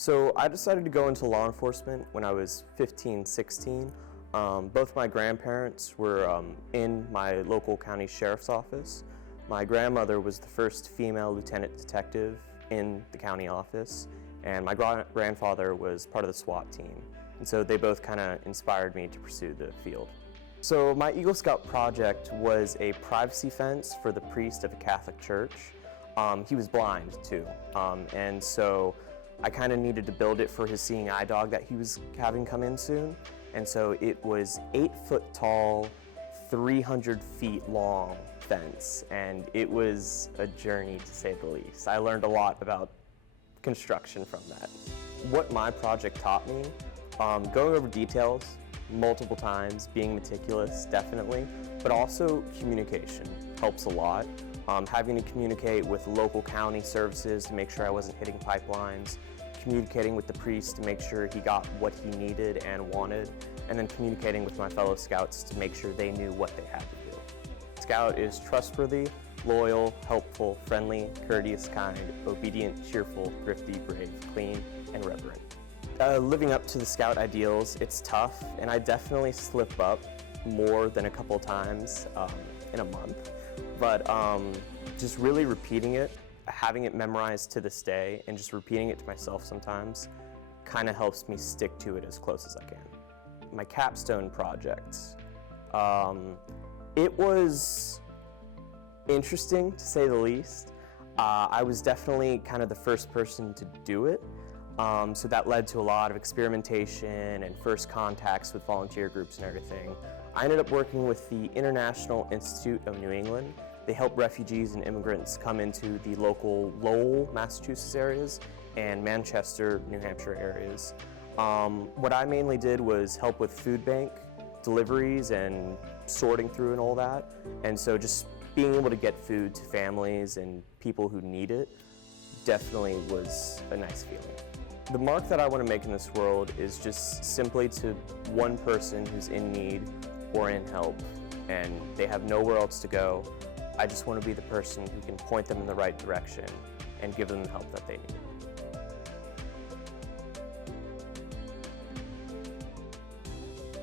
So I decided to go into law enforcement when I was 15, 16. Both my grandparents were in my local county sheriff's office. My grandmother was the first female lieutenant detective in the county office, and my grandfather was part of the SWAT team. And so they both kind of inspired me to pursue the field. So my Eagle Scout project was a privacy fence for the priest of a Catholic church. He was blind too, and so I kind of needed to build it for his seeing eye dog that he was having come in soon. And so it was 8 foot tall, 300 feet long fence, and it was a journey to say the least. I learned a lot about construction from that. What my project taught me, going over details multiple times, being meticulous, definitely, but also communication helps a lot. Having to communicate with local county services to make sure I wasn't hitting pipelines, communicating with the priest to make sure he got what he needed and wanted, and then communicating with my fellow scouts to make sure they knew what they had to do. Scout is trustworthy, loyal, helpful, friendly, courteous, kind, obedient, cheerful, thrifty, brave, clean, and reverent. Living up to the Scout ideals, it's tough, and I definitely slip up more than a couple times in a month. But just really repeating it, having it memorized to this day, and just repeating it to myself sometimes kind of helps me stick to it as close as I can. My capstone project, it was interesting to say the least. I was definitely kind of the first person to do it, so that led to a lot of experimentation and first contacts with volunteer groups and everything. I ended up working with the International Institute of New England. They help refugees and immigrants come into the local Lowell, Massachusetts areas and Manchester, New Hampshire areas. What I mainly did was help with food bank deliveries and sorting through and all that. And so just being able to get food to families and people who need it definitely was a nice feeling. The mark that I want to make in this world is just simply to one person who's in need or in help and they have nowhere else to go. I just want to be the person who can point them in the right direction and give them the help that they need.